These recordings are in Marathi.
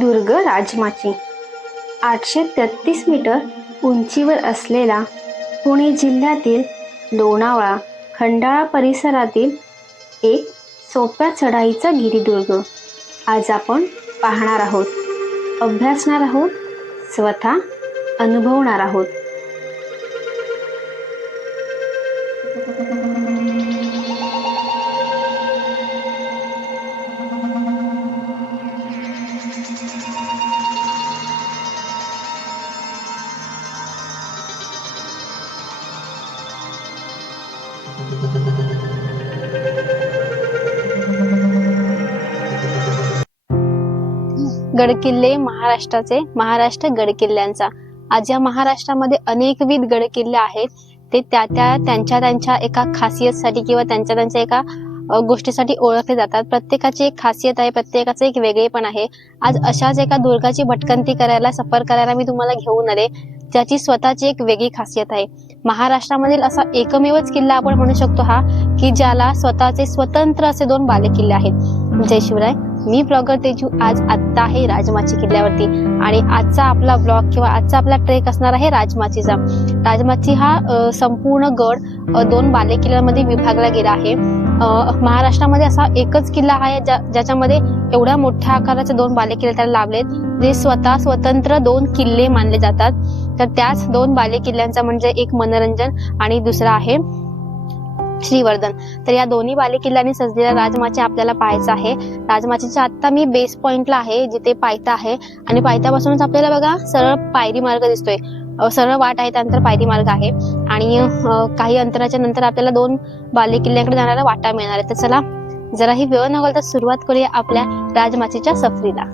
दुर्ग राजमाची 833 मीटर उंचीवर असलेला पुणे जिल्ह्यातील लोणावळा खंडाळा परिसरातील एक सोप्या चढाईचा गिरिदुर्ग आज आपण पाहणार आहोत, अभ्यासणार आहोत, स्वतः अनुभवणार आहोत. गडकिल्ले महाराष्ट्र गडकिल्ल्यांचा. आज या महाराष्ट्रामध्ये अनेकविध गडकिल्ले आहेत. ते त्यांच्या एका खासियतसाठी किंवा त्यांच्या एका गोष्टीसाठी ओळखले जातात. प्रत्येकाची एक खासियत आहे, प्रत्येकाचं एक वेगळेपण आहे. आज अशाच एका दुर्गाची भटकंती करायला, सफर करायला मी तुम्हाला घेऊन आले, ज्याची स्वतःची एक वेगळी खासियत आहे. महाराष्ट्रामधील असा एकमेवच किल्ला आपण म्हणू शकतो हा, की ज्याला स्वतःचे स्वतंत्र असे 2 बालेकिल्ले आहेत. जय शिवराय. मी ब्लॉगर तेजू आज आत्ता आहे राजमाची किल्ल्यावरती आणि आजचा आपला ब्लॉग किंवा आजचा आपला ट्रेक असणार आहे राजमाचीचा. राजमाची हा संपूर्ण गड 2 बालेकिल्ल्यांमध्ये विभागला गेला आहे. महाराष्ट्रामध्ये असा एकच किल्ला आहे ज्याच्यामध्ये एवढ्या मोठ्या आकाराचे 2 बालेकिल्ले त्याला लावलेत, जे स्वतंत्र 2 किल्ले मानले जातात. तर त्याच 2 बालेकिल्ल्यांचा म्हणजे एक मनोरंजन आणि दुसरा आहे श्रीवर्धन. तर या दोन्ही बालेकिल्ल्यांनी सजलेला राजमाची आपल्याला पाहायचा आहे. राजमाचीच्या आता मी बेस पॉइंटला आहे, जिथे पायथा आहे आणि पायथ्यापासूनच आपल्याला बघा सरळ पायरी मार्ग दिसतोय. सरळ वाट आहे, त्यानंतर पायरी मार्ग आहे आणि काही अंतराच्या नंतर आपल्याला 2 बालेकिल्ल्याकडे जाणारा वाटा मिळणार आहे. तर चला, जराही वेळ न घालता सुरुवात करूया आपल्या राजमाचीच्या सफरीला.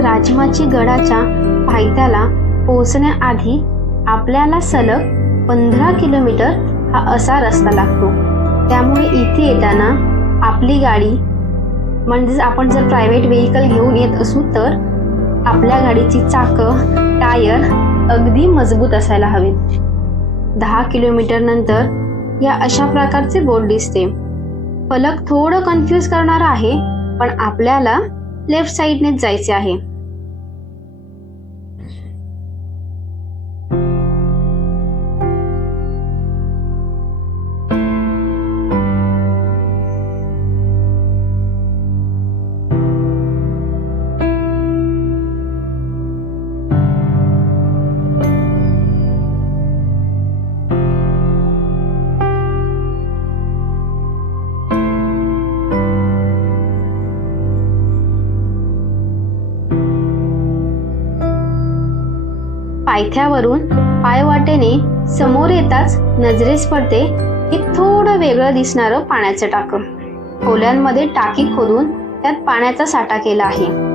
राजमाची गडाच्या पायथ्याला पोहोचण्याआधी आपल्याला सलग 15 किलोमीटर हा असा रस्ता लागतो. त्यामुळे इथे येताना आपली गाडी म्हणजेच आपण जर प्रायव्हेट व्हेकल घेऊन येत असू तर आपल्या गाडीची चाकं, टायर अगदी मजबूत असायला हवेत. 10 किलोमीटर नंतर या अशा प्रकारचे बोर्ड दिसते. फलक थोडं कन्फ्यूज करणारा आहे, पण आपल्याला लेफ्ट साईडनेच जायचे आहे. पायथ्यावरून पायवाटेने समोर येताच नजरेस पडते एक थोडं वेगळं दिसणारं पाण्याचं टाकं. खोल्यांमध्ये टाकी खोदून त्यात पाण्याचा साठा केला आहे.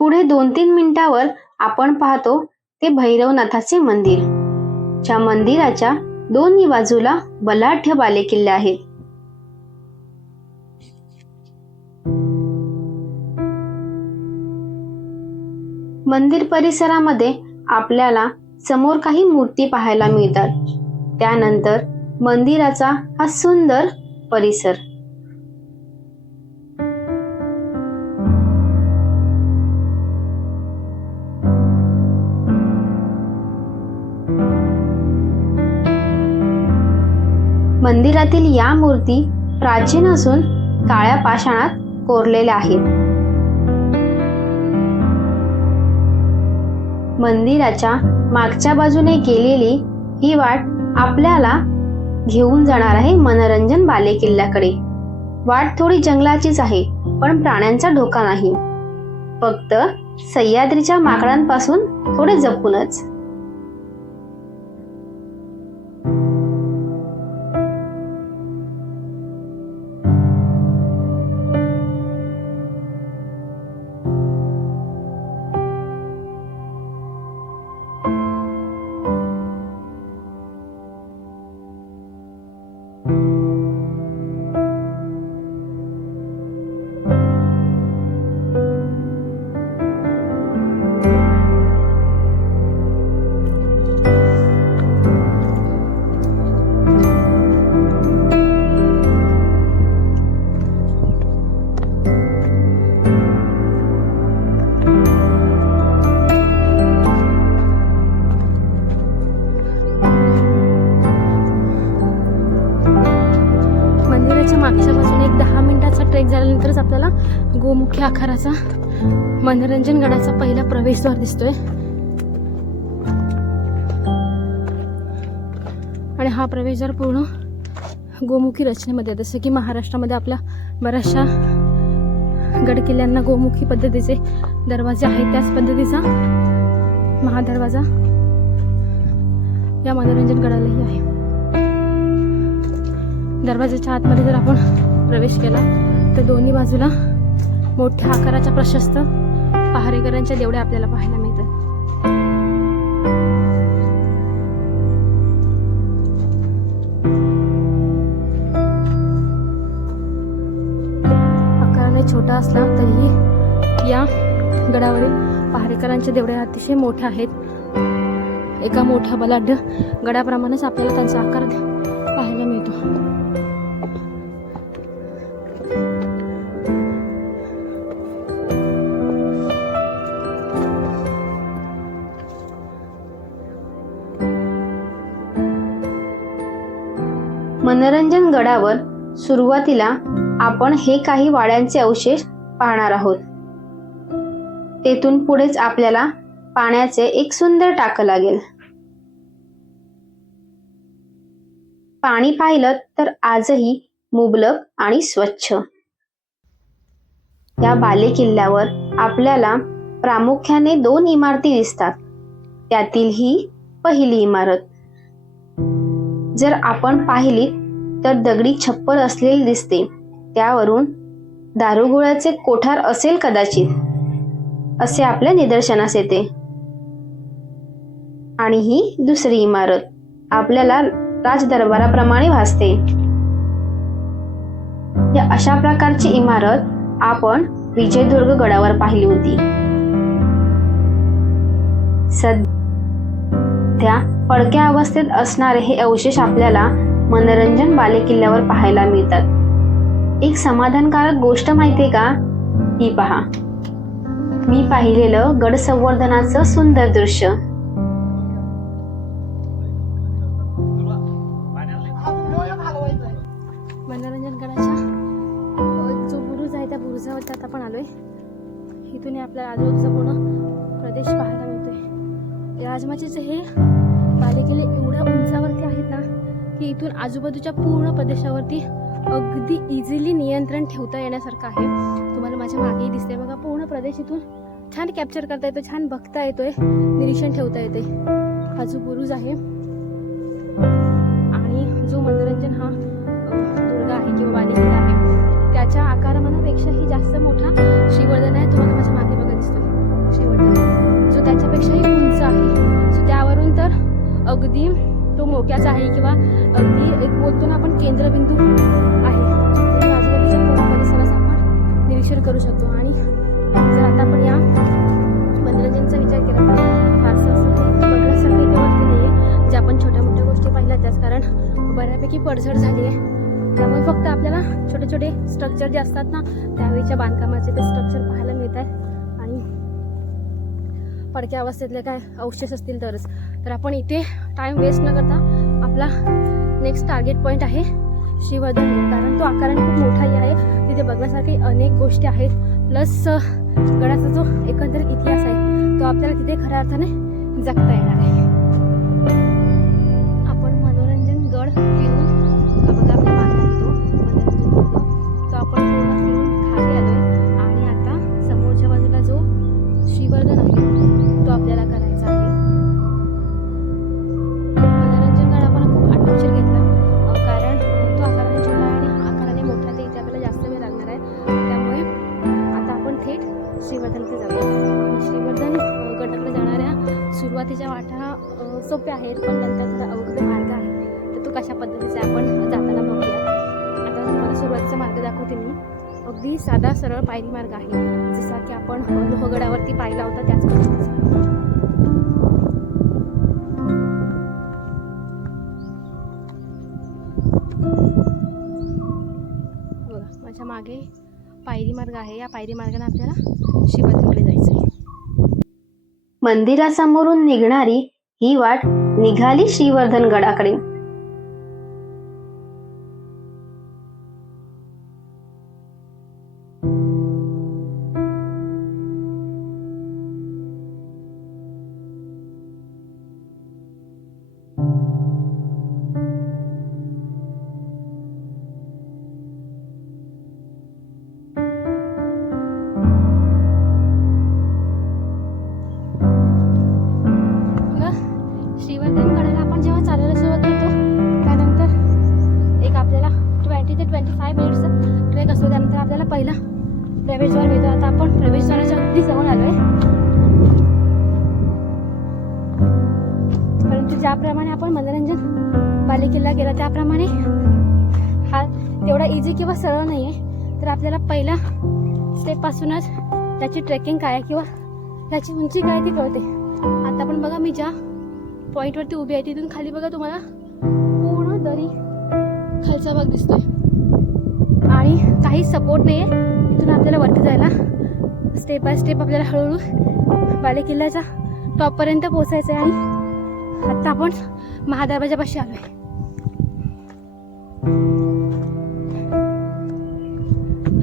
पुढे 2-3 मिनिटावर आपण पाहतो ते भैरवनाथाचे मंदिर. ज्या मंदिराच्या दोन्ही बाजूला बलाढ्य बालेकिल्ले आहेत. मंदिर परिसरामध्ये आपल्याला समोर काही मूर्ती पाहायला मिळतात. त्यानंतर मंदिराचा हा सुंदर परिसर. मंदिरातील या मूर्ती प्राचीन असून काळ्या पाषाणात कोरलेल्या आहेत. मंदिराच्या मागच्या बाजूने गेलेली ही वाट आपल्याला घेऊन जाणार आहे मनोरंजन बालेकिल्ल्याकडे. वाट थोडी जंगलाचीच आहे, पण प्राण्यांचा धोका नाही. फक्त सह्याद्रीच्या माकडांपासून थोडे जपूनच. मागच्या बाजूने एक 10 मिनिटाचा ट्रेक झाल्यानंतरच आपल्याला गोमुखी आकाराचा मनोरंजन गडाचा पहिला प्रवेशद्वार दिसतोय. आणि हा प्रवेशद्वार पूर्ण गोमुखी रचनेमध्ये, जसं की महाराष्ट्रामध्ये आपल्या बऱ्याचशा गडकिल्ल्यांना गोमुखी पद्धतीचे दरवाजे आहेत, त्याच पद्धतीचा महादरवाजा या मनोरंजन गडालाही आहे. दरवाजाच्या आतमध्ये जर आपण प्रवेश केला तर दोन्ही बाजूला मोठ्या आकाराच्या प्रशस्त पहारेकरांच्या देवड्या आपल्याला पाहायला मिळतात. आकाराने छोटा असला तरीही या गडावरील पहारेकरांच्या देवड्या अतिशय मोठ्या आहेत. एका मोठ्या बलाढ्य गडाप्रमाणेच आपल्याला त्यांचा आकार पाहायला मिळतो. मनोरंजन गडावर सुरुवातीला आपण हे काही वाड्यांचे अवशेष पाहणार आहोत. तेथून पुढेच आपल्याला पाण्याचे एक सुंदर टाकं लागेल. पाणी पाहिलं तर आजही मुबलक आणि स्वच्छ. या बालेकिल्ल्यावर आपल्याला प्रामुख्याने 2 इमारती दिसतात. त्यातील ही पहिली इमारत. जर आपण पाहिली तर दगडी छप्पर असलेली दिसते. त्यावरून दारुगोळ्याचे कोठार असेल कदाचित, असे आपल्या निदर्शनास येते. आणि ही दुसरी इमारत आपल्याला राजदरबाराप्रमाणे भासते. या अशा प्रकारची इमारत आपण विजयदुर्ग गडावर पाहिली होती. सध्या पडक्या अवस्थेत असणारे हे अवशेष आपल्याला मनोरंजन बालेकिल्ल्यावर पाहायला मिळतात. एक समाधानकारक गोष्ट माहितीये का? ही पहा, मी पाहिलेलं गड संवर्धनाचं सुंदर दृश्य. मनोरंजन गडाच्या जो बुरुज आहे त्या बुरुजावर आता आपण आलोय. इथून आपल्याला आजूबाजूचा पूर्ण प्रदेश पाहायला मिळतोय. राजमाचीचे हे बालेकिल्ले एवढ्या उंचावरती आहेत ना की इथून आजूबाजूच्या पूर्ण प्रदेशावरती अगदी इझिली नियंत्रण ठेवता येण्यासारखं आहे. तुम्हाला माझ्या मागेही दिसते बघा, पूर्ण प्रदेश इथून छान कॅप्चर करता येतो, छान बघता येतोय, निरीक्षण ठेवता येते. हा जो बुरुज आहे आणि जो मनोरंजन हा दुर्ग आहे किंवा बालेकिल्ला आहे त्याच्या आकारामानापेक्षाही जास्त मोठा श्रीवर्धन आहे. तुम्हाला माझ्या मागे बघा दिसतोय श्रीवर्धन, जो त्याच्यापेक्षाही उंच आहे. सो त्यावरून तर अगदी तो मोक्याचा आहे किंवा अगदी एक बोलतो ना आपण केंद्रबिंदू आहे. आजूबाजूच्या पूर्ण परिसरास आपण निरीक्षण करू शकतो. आणि जर आता आपण या मनोरंजनचा विचार केला तर फारसं असं काही बघण्यासारखं इथे वाटलं नाही आहे. जे आपण छोट्या मोठ्या गोष्टी पाहिल्या त्याच, कारण बऱ्यापैकी पडझड झाली आहे. त्यामुळे फक्त आपल्याला छोटे छोटे स्ट्रक्चर जे असतात ना त्यावेळीच्या बांधकामाचे ते स्ट्रक्चर पाहायला मिळत आहेत. आणि पडक्या अवस्थेतले काय अवशेष असतील तरच. तर आपण इथे टाइम वेस्ट न करता आपला नेक्स्ट टार्गेट पॉईंट आहे श्रीवर्धन, कारण तो आकाराने खूप मोठाही आहे. तिथे बघण्यासारखी अनेक गोष्टी आहेत. प्लस गडाचा जो एकंदरीत इतिहास आहे तो आपल्याला तिथे खऱ्या अर्थाने जगता येणार आहे. आपण मनोरंजन गड फिरून बघा आपल्या मागे आहे तो मनोरंजन दुर्ग, तो सुरुवातीच्या वाटा सोप्या आहेत, पण नंतर थोडा अवघड मार्ग आहे. तर तो कशा पद्धतीचा आपण जाताना बघूया. आता तुम्हाला सुरुवातीचा मार्ग दाखवते मी. अगदी साधा सरळ पायरी मार्ग आहे, जसा की आपण लोहगडावरती पाहिला होता त्याच पद्धतीचा. बघा माझ्या मागे पायरी मार्ग आहे. या पायरी मार्गाने आपल्याला श्रीवर्धनकडे जायचं आहे. मंदिरासमोरून निघणारी ही वाट निघाली श्रीवर्धन गडाकडे. श्रीवर्धनगडाला आपण जेव्हा चालायला सुरुवात करतो त्यानंतर एक आपल्याला 20 ते 25 मिनिट्सचा ट्रेक असतो. त्यानंतर आपल्याला पहिला प्रवेशद्वार मिळतो. आता आपण प्रवेशद्वाराच्या अगदी जवळ आलोय. परंतु ज्याप्रमाणे आपण मनोरंजन बालेकिल्ला केला त्याप्रमाणे हा तेवढा इझी किंवा सरळ नाही आहे. तर आपल्याला पहिला स्टेपपासूनच त्याची ट्रेकिंग काय किंवा त्याची उंची काय ती कळते. आता पण बघा मी ज्या पॉईंटवरती उभी आहे तिथून खाली बघा तुम्हाला पूर्ण दरी खालचा भाग दिसतोय आणि काही सपोर्ट नाही आहे. तिथून आपल्याला वरती जायला स्टेप बाय स्टेप आपल्याला हळूहळू बालेकिल्ल्याच्या टॉपपर्यंत पोहोचायचं आहे. आणि आता आपण महादरवाजापाशी आलोय.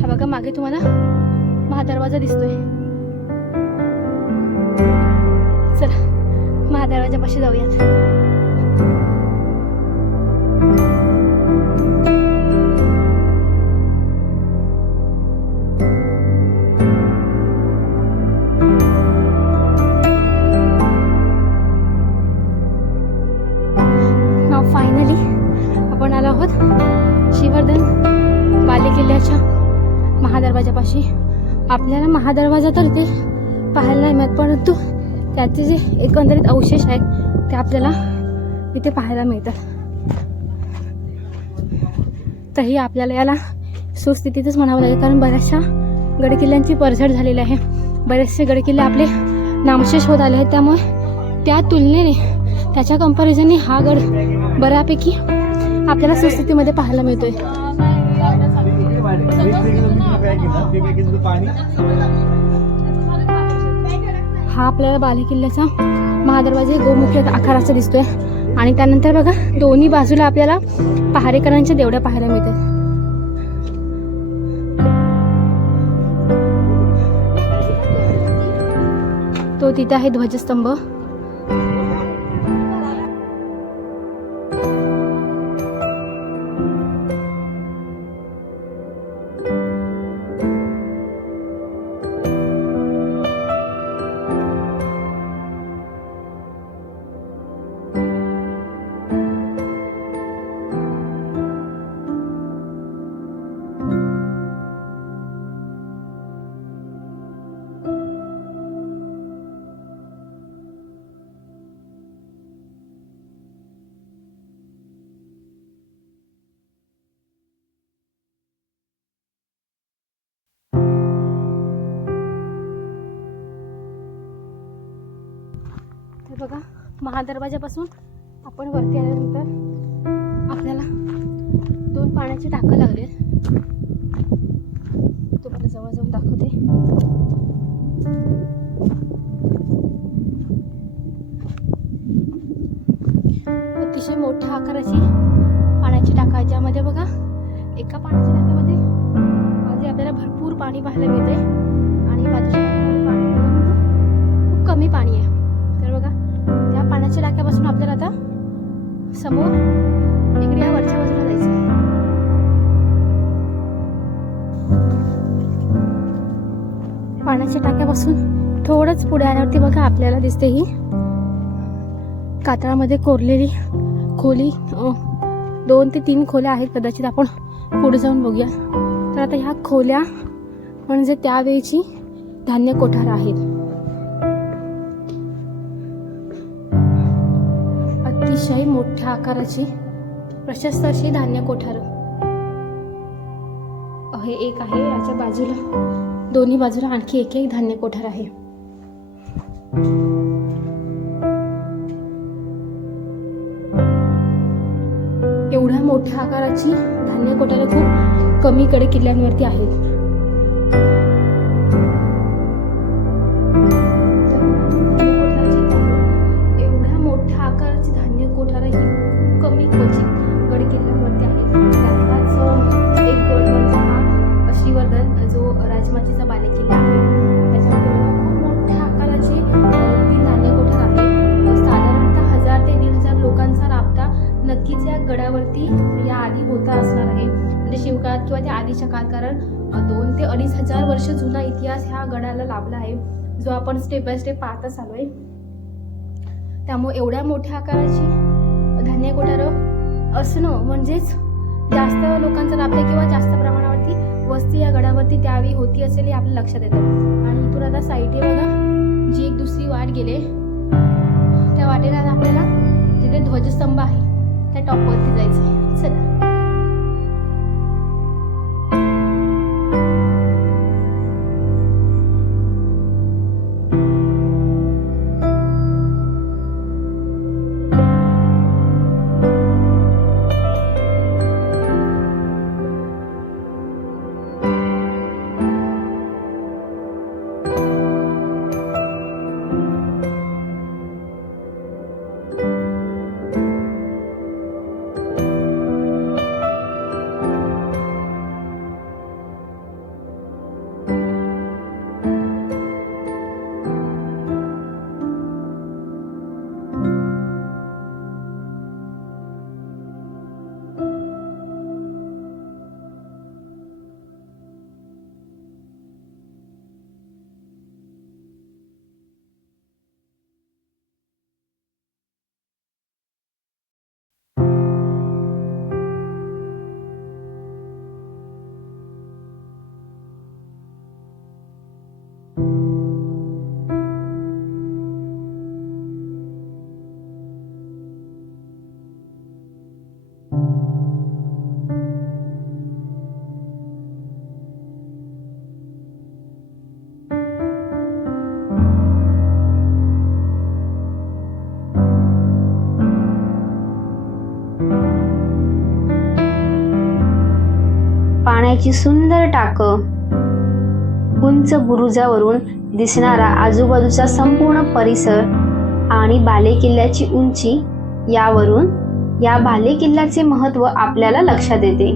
हा बघा मागे तुम्हाला महादरवाजा दिसतोय. चला महादरवाजापाशी जाऊयात. नाव फायनली आपण आलो आहोत श्रीवर्धन बालेकिल्ल्याच्या महादरवाजापाशी. आपल्याला महादरवाजा तर ते पाहायला नाही मिळत, परंतु त्याचे जे एकंदरीत अवशेष आहेत ते आपल्याला इथे पाहायला मिळतात. तरी आपल्याला याला सुस्थितीतच म्हणावं लागेल, कारण बऱ्याचशा गडकिल्ल्यांची पडझड झालेली आहे. बरेचसे गडकिल्ले आपले नामशेष होत आले आहेत. त्यामुळे त्या तुलनेने त्याच्या कंपॅरिझनने हा गड बऱ्यापैकी आपल्याला सुस्थितीमध्ये पाहायला मिळतोय. हा आपल्याला बालेकिल्ल्याचा महादरवाजा गोमुखी आकाराचा दिसतोय. आणि त्यानंतर बघा दोन्ही बाजूला आपल्याला पहारेकरांच्या देवड्या पाहायला मिळतात. तो तिथे आहे ध्वजस्तंभ. बघा महादरवाजापासून आपण वरती आल्यानंतर आपल्याला 2 पाण्याचे टाकं लागले. तुम्हाला जवळ जाऊन दाखवते. अतिशय मोठ्या आकाराची पाण्याची टाका आहे, ज्यामध्ये बघा एका पाण्याच्या टाक्यामध्ये आधी आपल्याला भरपूर पाणी पाहायला मिळते आणि बाजूच्या पाणी खूप कमी पाणी आहे. तर बघा त्या पाण्याच्या टाक्यापासून आपल्याला आता समोर इकडे या वरच्या बाजूला जायचं. पाण्याच्या टाक्यापासून थोडंच पुढे आल्यावरती बघा आपल्याला दिसते ही कातळामध्ये कोरलेली खोली. 2 ते 3 खोल्या आहेत कदाचित. आपण पुढे जाऊन बघूया. तर आता ह्या खोल्या म्हणजे त्यावेळीची धान्य कोठार आहेत. अतिशय मोठ्या आकाराची प्रशस्त अशी धान्य कोठारं हे एक आहे. याच्या बाजूला दोन्ही बाजूला आणखी एक एक धान्य कोठार आहे. एवढ्या मोठ्या आकाराची धान्य कोठारं खूप कमी गड किल्ल्यांवरती आहेत. एवढ्या मोठ्या आकाराची धान्य कोठारं ही खूप कमी क्वचित गड किल्ल्यांवरती आहेत. त्यातलाच एक गड म्हणजे हा श्रीवर्धन जो राजमाचीचा बालेकिल्ला आहे. त्याच्यामध्ये खूप मोठ्या आकाराचे 3 धान्य कोठार आहे. साधारणतः 1000 ते 1500 लोकांचा राबता नक्कीच या गडावरती या आधी होता असणार आहे. म्हणजे शिवकाळात किंवा त्या आधीच्या काळात, कारण 2 ते 2500 वर्ष जुना इतिहास ह्या गडाला लाभला आहे, जो आपण स्टेप बाय स्टेप पाहतच आलोय. त्यामुळे एवढ्या मोठ्या आकाराची धान्य कोठारं असणं म्हणजेच जास्त लोकांचा राबता किंवा जास्त प्रमाणावरती वस्ती या गडावरती त्यावेळी होती असेल हे आपल्या लक्षात येतं. आणि इथून आता साईडे बघा जी एक दुसरी वाट गेले, त्या वाटेला आपल्याला जिथे ध्वजस्तंभ आहे त्या टॉपवरती जायचं आहे. चला. पाण्याची सुंदर टाकं, उंच बुरुजावरून दिसणारा आजूबाजूचा संपूर्ण परिसर आणि बालेकिल्ल्याची उंची यावरून या बालेकिल्ल्याचे महत्त्व आपल्याला लक्षात येते.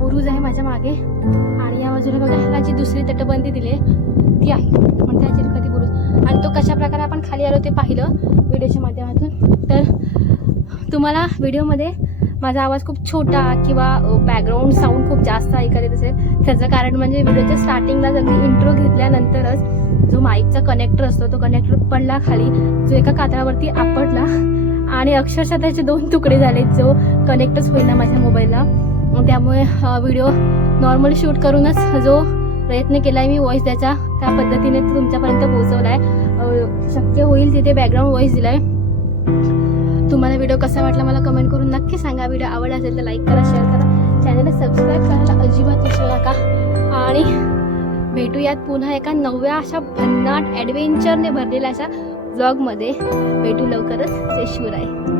बुरुज आहे माझ्या मागे आणि या बाजूला बघा ह्याला जी दुसरी तटबंदी दिली ती आहे म्हणजे हा चिरकती बुरुज. आणि तो कशा प्रकारे आपण खाली आलो ते पाहिलं व्हिडिओच्या माध्यमातून. तर तुम्हाला व्हिडिओमध्ये माझा आवाज खूप छोटा किंवा बॅकग्राऊंड साऊंड खूप जास्त ऐकायला येत असेल, त्याचं कारण म्हणजे व्हिडिओच्या स्टार्टिंगला जर इंट्रो घेतल्यानंतरच जो माईकचा कनेक्टर असतो तो कनेक्टर पडला खाली, जो एका कातळावरती आपटला आणि अक्षरशः त्याचे 2 तुकडे झाले, जो कनेक्टच होईना माझ्या मोबाईलला. त्यामुळे व्हिडिओ नॉर्मल शूट करूनच जो प्रयत्न केला आहे मी व्हॉइस द्यायचा त्या पद्धतीने तुमच्यापर्यंत पोहोचवला आहे. शक्य होईल तिथे बॅकग्राऊंड व्हॉइस दिला आहे. तुम्हाला व्हिडिओ कसा वाटला मला कमेंट करून नक्की सांगा. व्हिडिओ आवडला असेल तर लाईक करा, शेअर करा, चॅनलला सबस्क्राईब करायला अजिबात विसरू नका. आणि भेटूयात पुन्हा एका नव्या अशा भन्नाट ॲडव्हेंचरने भरलेल्या अशा व्लॉगमध्ये. भेटू लवकरच. जय शिवराय.